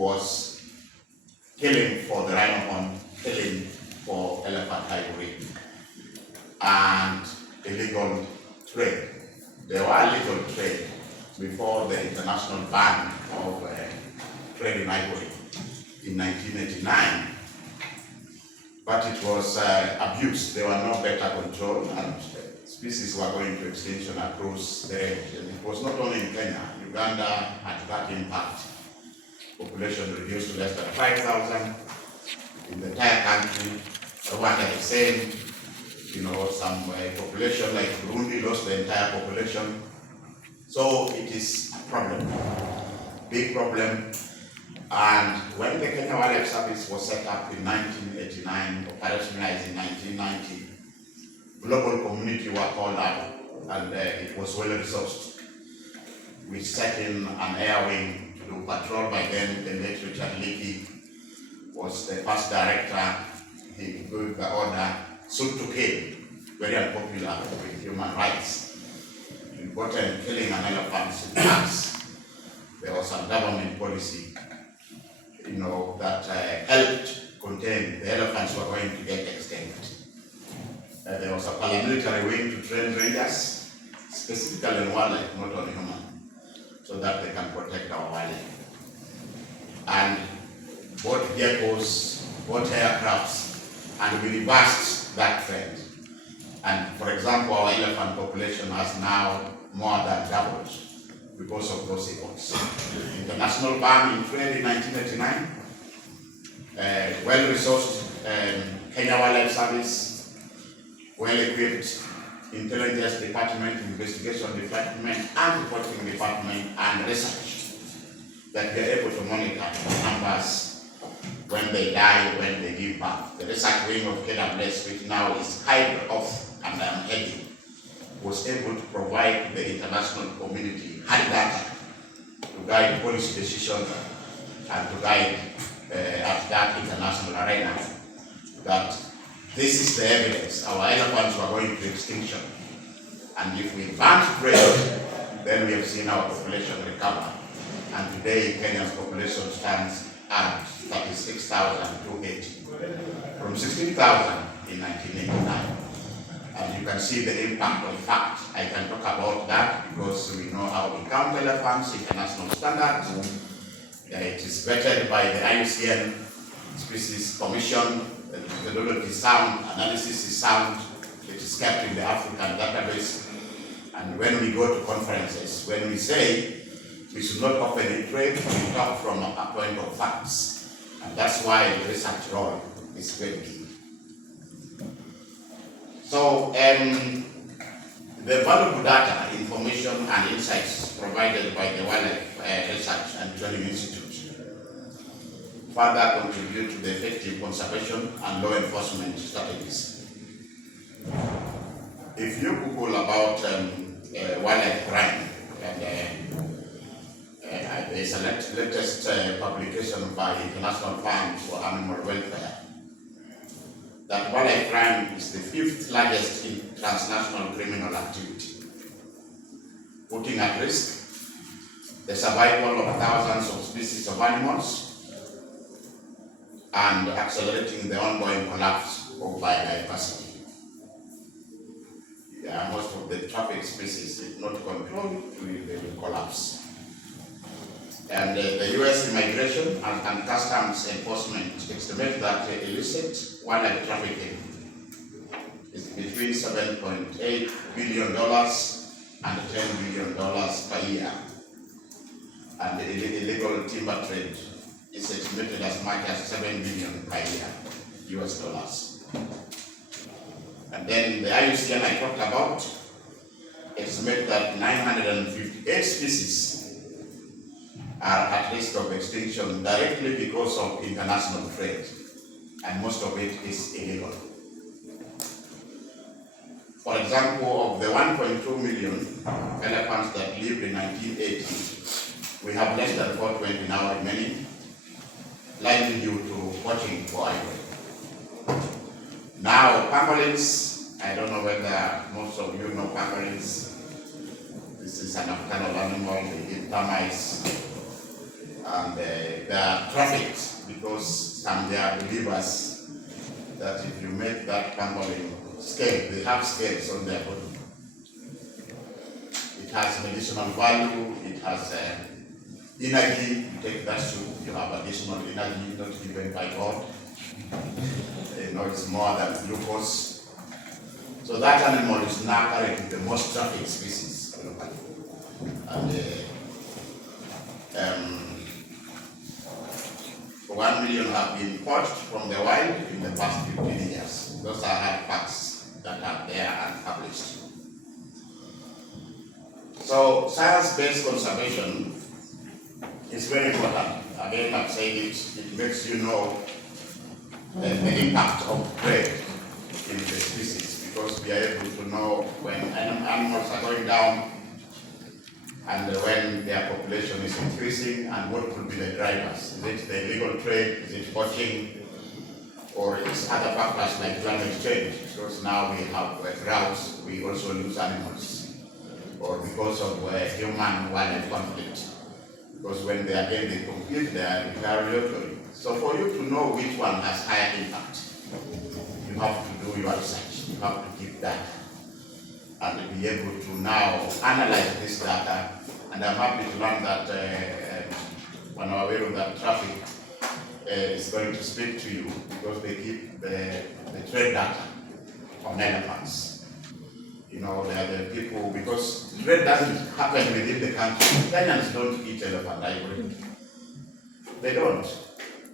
was killing for the rhino horn, killing for elephant ivory, and illegal trade. There were legal trade before the international ban of trade in ivory in 1989, but it was abused. There were no better control, and species were going to extinction across the region. It was not only in Kenya. Uganda had that impact. Population reduced to less than 5,000 in the entire country. Rwanda the same. Some population like Burundi lost the entire population. So it is a problem, big problem. And when the Kenya Wildlife Service was set up in 1989, operationalized in 1990, global community were called up, and it was well resourced. We set in an air wing to do patrol. By then, the late Richard Leakey was the first director. He gave the order, shoot to kill, very unpopular with human rights. Important killing an elephant in packs. There was some government policy, that helped contain the elephants were going to get extinct. There was a paramilitary wing to train rangers, specifically in wildlife, not on human, so that they can protect our wildlife. And both geckos, both aircrafts, and we reversed that trend. And for example, our elephant population has now more than doubled because of those efforts. International ban in trade in 1989, well-resourced Kenya Wildlife Service, well-equipped intelligence department, investigation department, and reporting department, and research that we are able to monitor the numbers when they die, when they give birth. The research wing of KWS, which now is hybrid off and I'm heading, was able to provide the international community hard data to guide policy decisions and to guide at that international arena that this is the evidence. Our elephants were going to extinction. And if we ban trade, then we have seen our population recover. And today, Kenya's population stands at 36,280 from 16,000 in 1989. And you can see the impact of fact. I can talk about that because we know how we count elephants, international standards. It is vetted by the IUCN Species Commission. The methodology is sound, analysis is sound. It is kept in the African database. And when we go to conferences, when we say we should not openly trade, we talk from a point of facts. And that's why the research role is very key. So, the valuable data, information, and insights provided by the Wildlife Research and Training Institute further contribute to the effective conservation and law enforcement strategies. If you Google about wildlife crime, and there's a latest publication by International Fund for Animal Welfare, that wildlife crime is the 5th largest in transnational criminal activity, putting at risk the survival of thousands of species of animals and accelerating the ongoing collapse of biodiversity. Most of the tropic species, if not controlled, they will collapse. And the U.S. Immigration and Customs Enforcement estimate that illicit wildlife trafficking is between $7.8 billion and $10 billion per year. And the illegal timber trade is estimated as much as $7 billion per year, US dollars. And then the IUCN I talked about estimate that 958 species are at risk of extinction directly because of international trade, and most of it is illegal. For example, of the 1.2 million elephants that lived in 1980, we have less than 420 now remaining, likely due to poaching for ivory. Now, pangolins, I don't know whether most of you know pangolins. This is an nocturnal animal, they eat termites. and they are trafficked because some they are believers that if you make that pangolin scale, they have scales on their body. It has medicinal value, it has energy. You take that soup, you have additional energy not given by God. It's more than glucose. So that animal is now currently the most trafficked species globally. And 1 million have been poached from the wild in the past 15 years. Those are hard facts that are there and published. So science-based conservation is very important. Again, I've said it makes you know the impact of trade in the species, because we are able to know when animals are going down and when their population is increasing, and what could be the drivers. Is it the illegal trade, is it poaching, or it's other factors like climate change, because now we have droughts, we also lose animals, or because of human-wildlife conflict, because when they compete, they are retaliatory. So for you to know which one has higher impact, you have to do your research, you have to keep data, and be able to now analyze this data. And I'm happy to learn that when I'm aware of that traffic is going to speak to you, because they keep the trade data on elephants. They are the people, because trade doesn't happen within the country. Kenyans don't eat elephant ivory. They don't.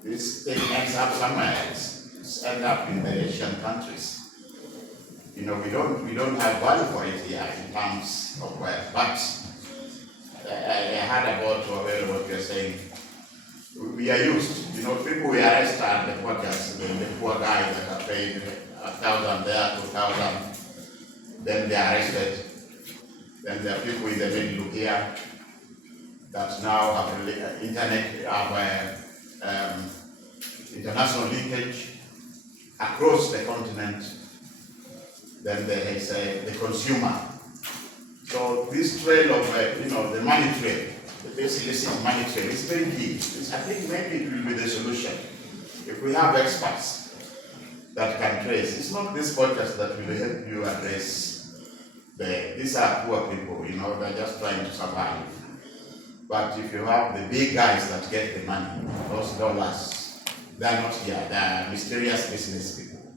This thing ends up somewhere else. It's ends up in the Asian countries. We don't have value for it here in terms of wealth. But I heard about what you're saying. We are used. People we arrest are the poachers, the poor guys that are paid 1,000 there, 2,000. Then they are arrested. Then there are people in the middle here that now have international linkage across the continent. Then there is the consumer. So this trail of the money trail, this illicit money trail, is very key. I think maybe it will be the solution if we have experts that can trace. It's not these poachers that will help you address. These are poor people, they're just trying to survive. But if you have the big guys that get the money, those dollars, they're not here. They're mysterious business people.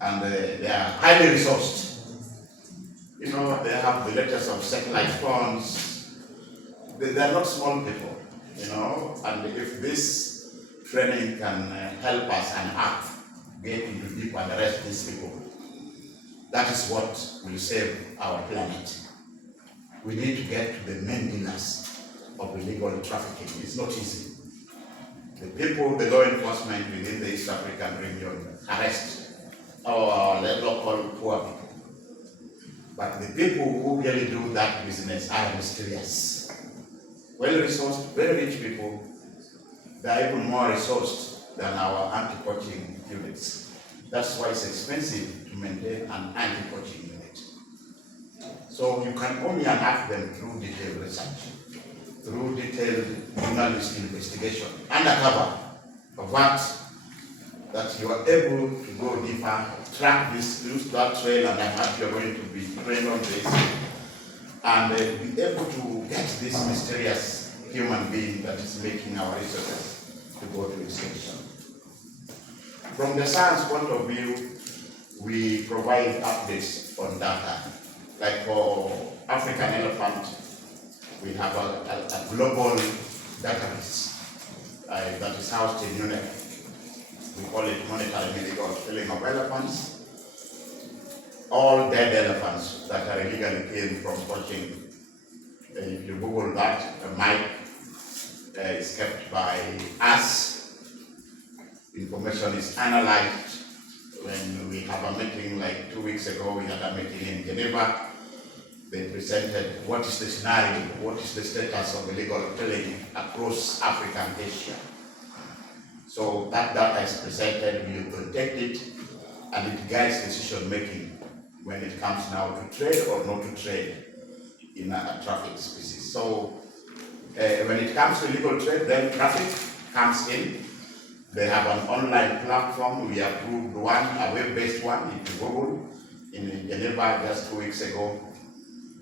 And they are highly resourced. They have the letters of satellite phones. They're not small people, And if this training can help us and get into deep and arrest these people, that is what will save our planet. We need to get to the main pillars of illegal trafficking. It's not easy. The law enforcement within the East African region arrest our local poor people. But the people who really do that business are mysterious. Well-resourced, very rich people. They are even more resourced than our anti-poaching units. That's why it's expensive to maintain an anti-poaching unit. So you can only unearth them through detailed research, through detailed journalist investigation, undercover, that you are able to go deeper, track this, use that trail, and I'm happy you're going to be trained on this, and be able to get this mysterious human being that is making our resources to go to extinction. From the science point of view, we provide updates on data. Like for African elephant, we have a global database that is housed in UNEP. We call it monitoring illegal killing of elephants. All dead elephants that are illegally killed from poaching. If you Google that, a mic is kept by us. Information is analyzed. When we have a meeting, like 2 weeks ago, we had a meeting in Geneva. They presented what is the scenario, what is the status of illegal killing across Africa and Asia. So that data is presented, we protect it, and it guides decision making when it comes now to trade or not to trade in a traffic species. So when it comes to illegal trade, then traffic comes in. They have an online platform. We approved one, a web-based one, if you Google, in Geneva just 2 weeks ago,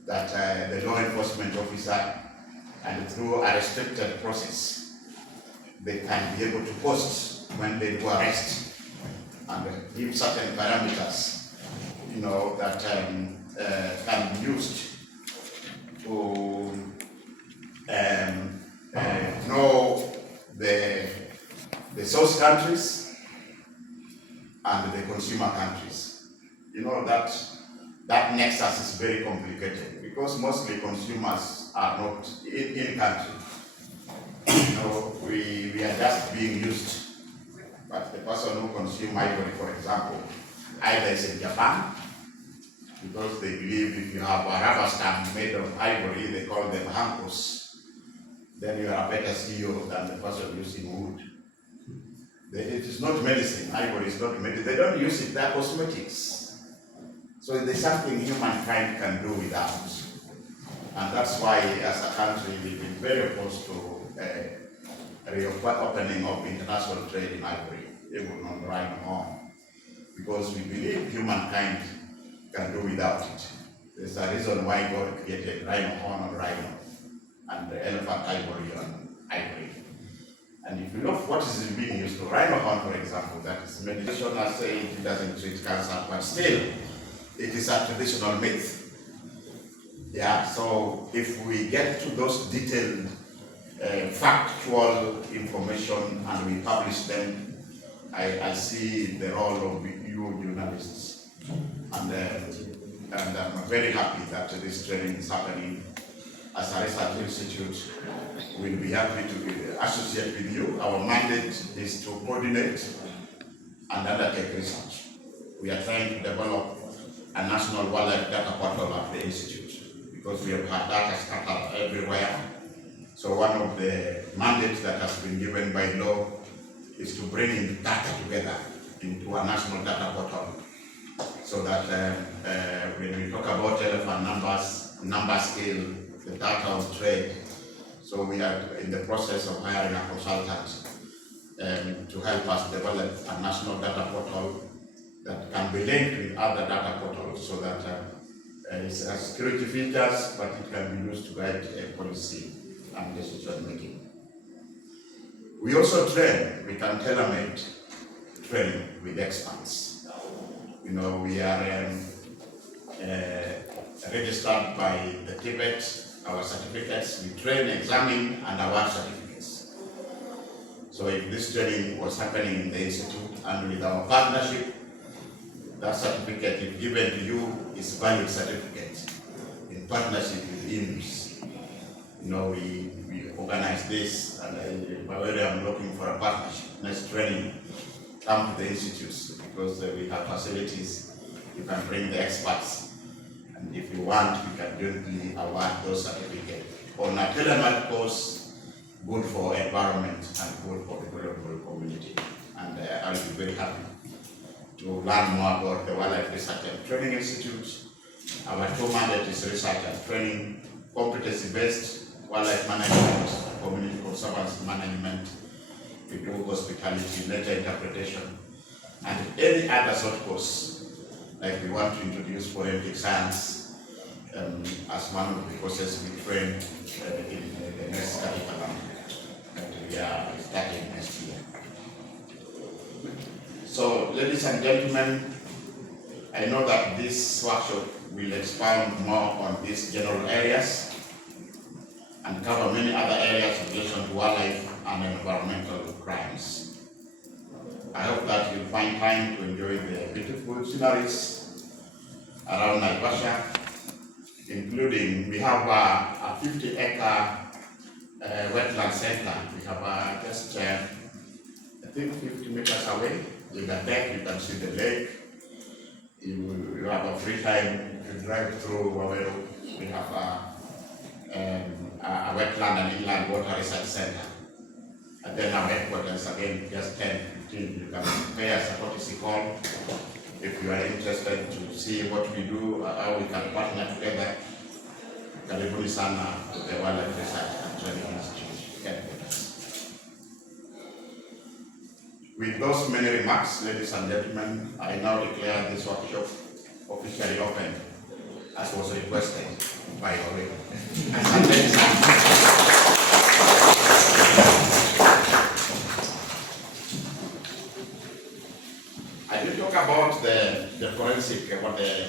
that the law enforcement officer, and through a restricted process, they can be able to post when they do arrest and give certain parameters, that can be used to know the source countries and the consumer countries. That nexus is very complicated because mostly consumers are not in country. We are just being used. But the person who consumes ivory, for example, either is in Japan, because they believe if you have a rubber stamp made of ivory, they call them hankos, then you are a better CEO than the person using wood. It is not medicine. Ivory is not medicine. They don't use it. They are cosmetics. So there's something humankind can do without. And that's why, as a country, we've been very opposed to reopening of international trade in ivory, even on rhino horn, because we believe humankind can do without it. There's a reason why God created rhino horn on rhino and the elephant ivory on ivory. And if you look what is being used to rhino horn, for example, that is medication are saying it doesn't treat cancer, but still, it is a traditional myth. Yeah, so if we get to those detailed factual information and we publish them, I see the role of you journalists. And I'm very happy that this training is happening. As a research institute, we'll be happy to associate with you. Our mandate is to coordinate and undertake research. We are trying to develop a national wildlife data portal at the institute because we have had data scattered everywhere. So one of the mandates that has been given by law is to bring in data together into a national data portal, so that when we talk about elephant numbers, number scale, the data on trade, so we are in the process of hiring a consultant to help us develop a national data portal that can be linked with other data portals, so that it has security features, but it can be used to guide policy and decision making. We also train, we can tailor-made training with experts. We are registered by the Tibet, our certificates, we train, examine, and award certificates. So if this training was happening in the institute and with our partnership, that certificate, if given to you, is valid certificate in partnership with IMS. We organize this, and by the way, I'm looking for a partnership. Next training, come to the institutes, because we have facilities. You can bring the experts, and if you want, you can jointly award those certificates on a tailor-made course, good for environment and good for the global community. And I'll be very happy to learn more about the Wildlife Research and Training Institute. Our two mandate is research and training, competency-based, wildlife management, community conservancy management, we do hospitality, nature interpretation, and any other short course, like we want to introduce forensic science as one of the courses we train in the next curriculum that we are starting next year. So, ladies and gentlemen, I know that this workshop will expound more on these general areas and cover many other areas in relation to wildlife and environmental crimes. I hope that you'll find time to enjoy the beautiful sceneries around Naivasha, including we have a 50-acre wetland center. We have just, I think, 50 meters away. With a deck, you can see the lake. You have a free time to drive through Wawero. We have a wetland and inland water research center. And then our headquarters, again, just 10, 15. You can pay us a courtesy call if you are interested to see what we do, how we can partner together. Karibuni sana to the Wildlife Research and concerning his evidence. With those many remarks, ladies and gentlemen, I now declare this workshop officially open, as was requested by your way. I will talk about the forensic, what the